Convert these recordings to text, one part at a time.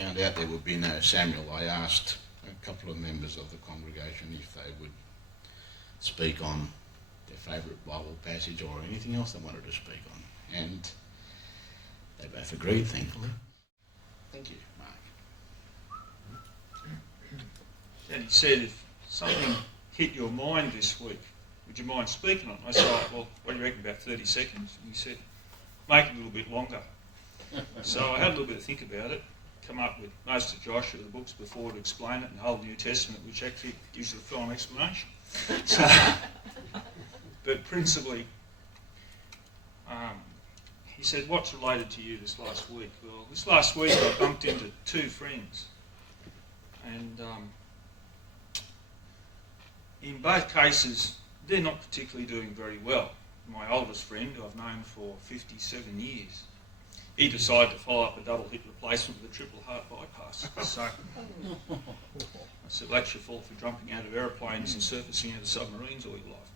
found out there would be no Samuel, I asked a couple of members of the congregation if they would speak on their favourite Bible passage or anything else they wanted to speak on. And they both agreed, thankfully. Thank you, Mark. And he said, if something hit your mind this week, would you mind speaking on it? I said, well, what do you reckon, about 30 seconds? And he said, make it a little bit longer. So I had a little bit to think about it, come up with most of Joshua, the books before, to explain it, and the whole New Testament, which actually gives it a full-on explanation. So, but principally, he said, what's related to you this last week? Well, this last week I bumped into two friends, and in both cases, they're not particularly doing very well. My oldest friend, who I've known for 57 years, he decided to follow up a double hip replacement with a triple heart bypass. So I said, well, that's your fault for jumping out of aeroplanes and surfacing out of submarines all your life.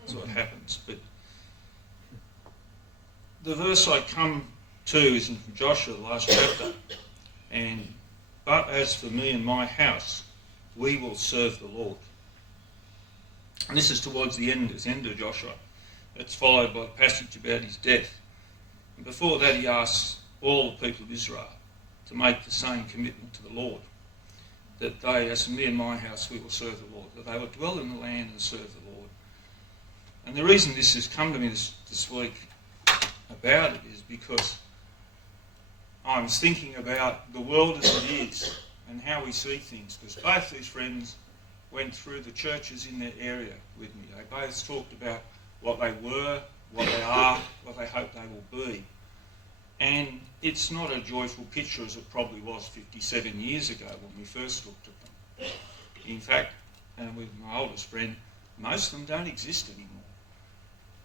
That's what happens. But the verse I come to is from Joshua, the last chapter. And, but as for me and my house, we will serve the Lord. And this is towards the end of Joshua. It's followed by a passage about his death. And before that he asks all the people of Israel to make the same commitment to the Lord, that they, as for me and my house, we will serve the Lord, that they will dwell in the land and serve the Lord. And the reason this has come to me this week about it is because I was thinking about the world as it is and how we see things, because both these friends went through the churches in their area with me. They both talked about what they were, what they are, what they hope they will be. And it's not a joyful picture as it probably was 57 years ago when we first looked at them. In fact, with my oldest friend, most of them don't exist anymore.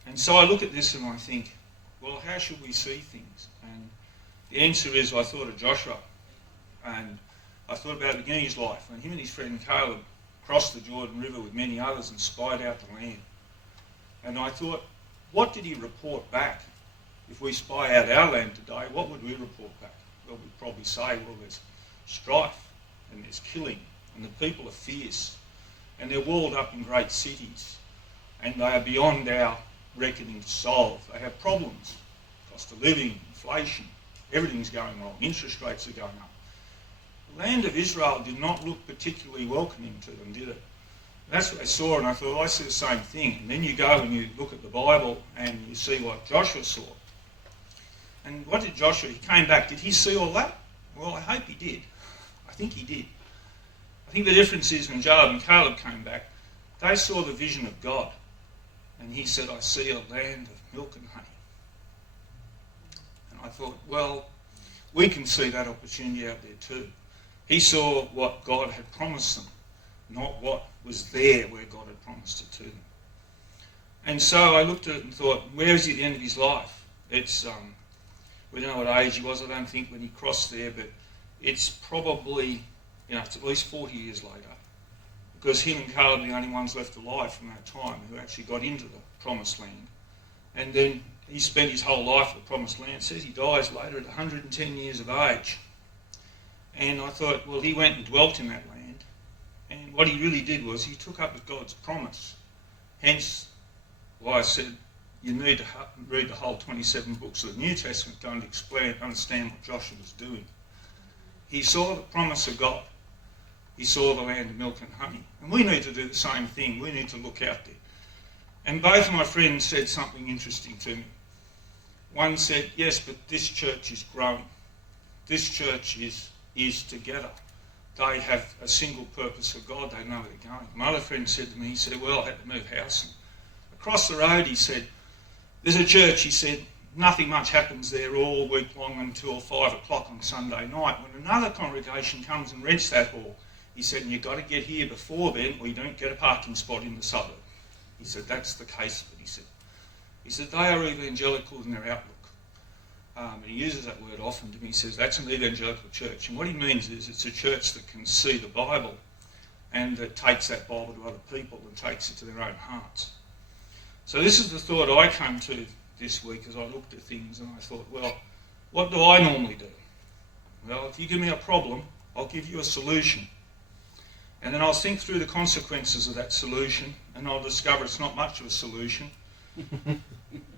And so I look at this and I think, well, how should we see things? And the answer is, I thought of Joshua, and I thought about the beginning of his life, when him and his friend Caleb crossed the Jordan River with many others and spied out the land. And I thought, what did he report back? If we spy out our land today, what would we report back? Well, we'd probably say, well, there's strife and there's killing and the people are fierce and they're walled up in great cities and they are beyond our reckoning to solve. They have problems, cost of living, inflation, everything's going wrong, interest rates are going up. The land of Israel did not look particularly welcoming to them, did it? That's what I saw, and I thought, well, I see the same thing. And then you go and you look at the Bible and you see what Joshua saw. And what did Joshua, he came back, did he see all that? Well, I hope he did. I think he did. I think the difference is when Joab and Caleb came back, they saw the vision of God. And he said, I see a land of milk and honey. And I thought, well, we can see that opportunity out there too. He saw what God had promised them, not what was there where God had promised it to them. And so I looked at it and thought, where is he at the end of his life? It's, we don't know what age he was, I don't think, when he crossed there, but it's probably, it's at least 40 years later, because him and Caleb are the only ones left alive from that time who actually got into the promised land. And then he spent his whole life at the promised land. It says he dies later at 110 years of age. And I thought, well, he went and dwelt in that land. And what he really did was he took up with God's promise. Hence why I said you need to read the whole 27 books of the New Testament to understand what Joshua was doing. He saw the promise of God. He saw the land of milk and honey. And we need to do the same thing. We need to look out there. And both of my friends said something interesting to me. One said, yes, but this church is growing. This church is together. They have a single purpose for God. They know where they're going. My other friend said to me, he said, well, I had to move house. And across the road, he said, there's a church, he said, nothing much happens there all week long until 5 o'clock on Sunday night. When another congregation comes and rents that hall, he said, and you've got to get here before then or you don't get a parking spot in the suburb. He said, that's the case of it, he said, they are evangelical in their outlook. And he uses that word often to me. He says, that's an evangelical church. And what he means is it's a church that can see the Bible and that takes that Bible to other people and takes it to their own hearts. So this is the thought I came to this week as I looked at things and I thought, well, what do I normally do? Well, if you give me a problem, I'll give you a solution. And then I'll think through the consequences of that solution, and I'll discover it's not much of a solution.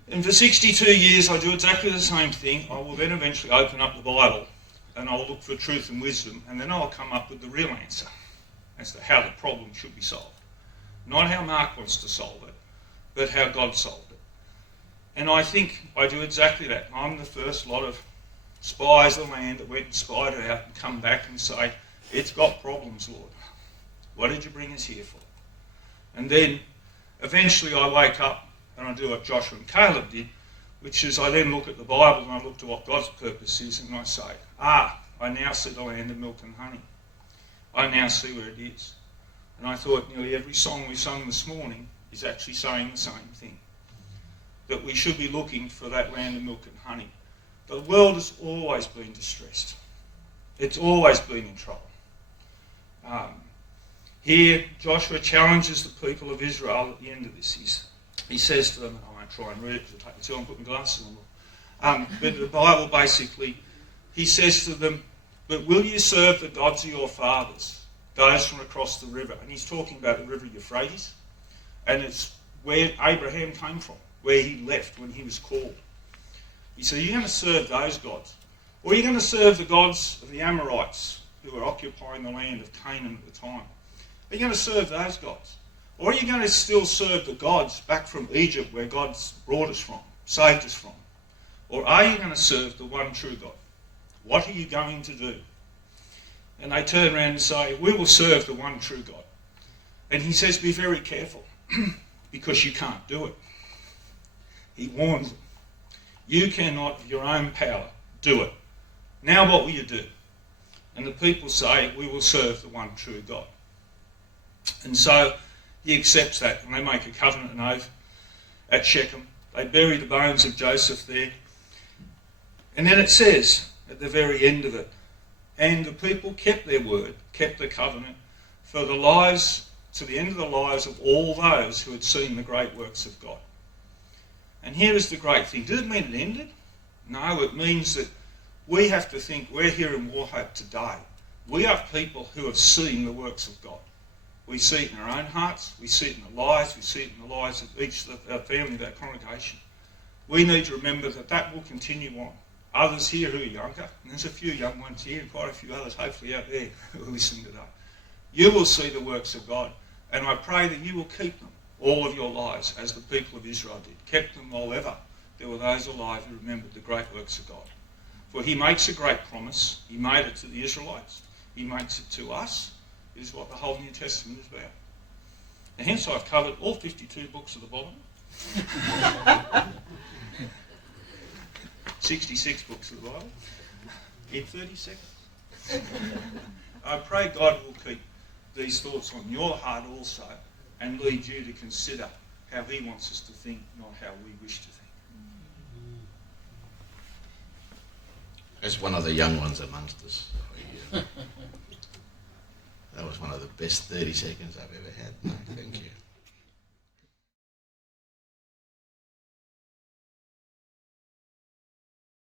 And for 62 years I do exactly the same thing. I will then eventually open up the Bible and I'll look for truth and wisdom, and then I'll come up with the real answer as to how the problem should be solved. Not how Mark wants to solve it, but how God solved it. And I think I do exactly that. I'm the first lot of spies of the land that went and spied it out and come back and say, it's got problems, Lord. What did you bring us here for? And then eventually I wake up and I do what Joshua and Caleb did, which is I then look at the Bible and I look to what God's purpose is, and I say, I now see the land of milk and honey. I now see where it is. And I thought nearly every song we sung this morning is actually saying the same thing, that we should be looking for that land of milk and honey. The world has always been distressed. It's always been in trouble. Here, Joshua challenges the people of Israel at the end of this. He says to them, and I won't try and read it because it'll take me too long, put my glasses on. But the Bible basically, he says to them, but will you serve the gods of your fathers, those from across the river? And he's talking about the river Euphrates, and it's where Abraham came from, where he left when he was called. He said, are you going to serve those gods? Or are you going to serve the gods of the Amorites who were occupying the land of Canaan at the time? Are you going to serve those gods? Or are you going to still serve the gods back from Egypt where God's brought us from, saved us from? Or are you going to serve the one true God? What are you going to do? And they turn around and say, we will serve the one true God. And he says, be very careful, because you can't do it. He warns them. You cannot, of your own power, do it. Now what will you do? And the people say, we will serve the one true God. And so he accepts that, and they make a covenant and oath at Shechem. They bury the bones of Joseph there. And then it says, at the very end of it, and the people kept their word, kept the covenant, for the lives, to the end of the lives of all those who had seen the great works of God. And here is the great thing. Did it mean it ended? No, it means that we have to think, we're here in Warhope today. We are people who have seen the works of God. We see it in our own hearts, we see it in the lives, we see it in the lives of each of our family, of our congregation. We need to remember that that will continue on. Others here who are younger, and there's a few young ones here, and quite a few others hopefully out there who are listening today. You will see the works of God, and I pray that you will keep them all of your lives as the people of Israel did. Kept them while ever there were those alive who remembered the great works of God. For he makes a great promise. He made it to the Israelites. He makes it to us. It is what the whole New Testament is about. And hence I've covered all 52 books of the Bible. 66 books of the Bible in 30 seconds. I pray God will keep these thoughts on your heart also and lead you to consider how he wants us to think, not how we wish to think. As one of the young ones amongst us, that was one of the best 30 seconds I've ever had. No, thank you.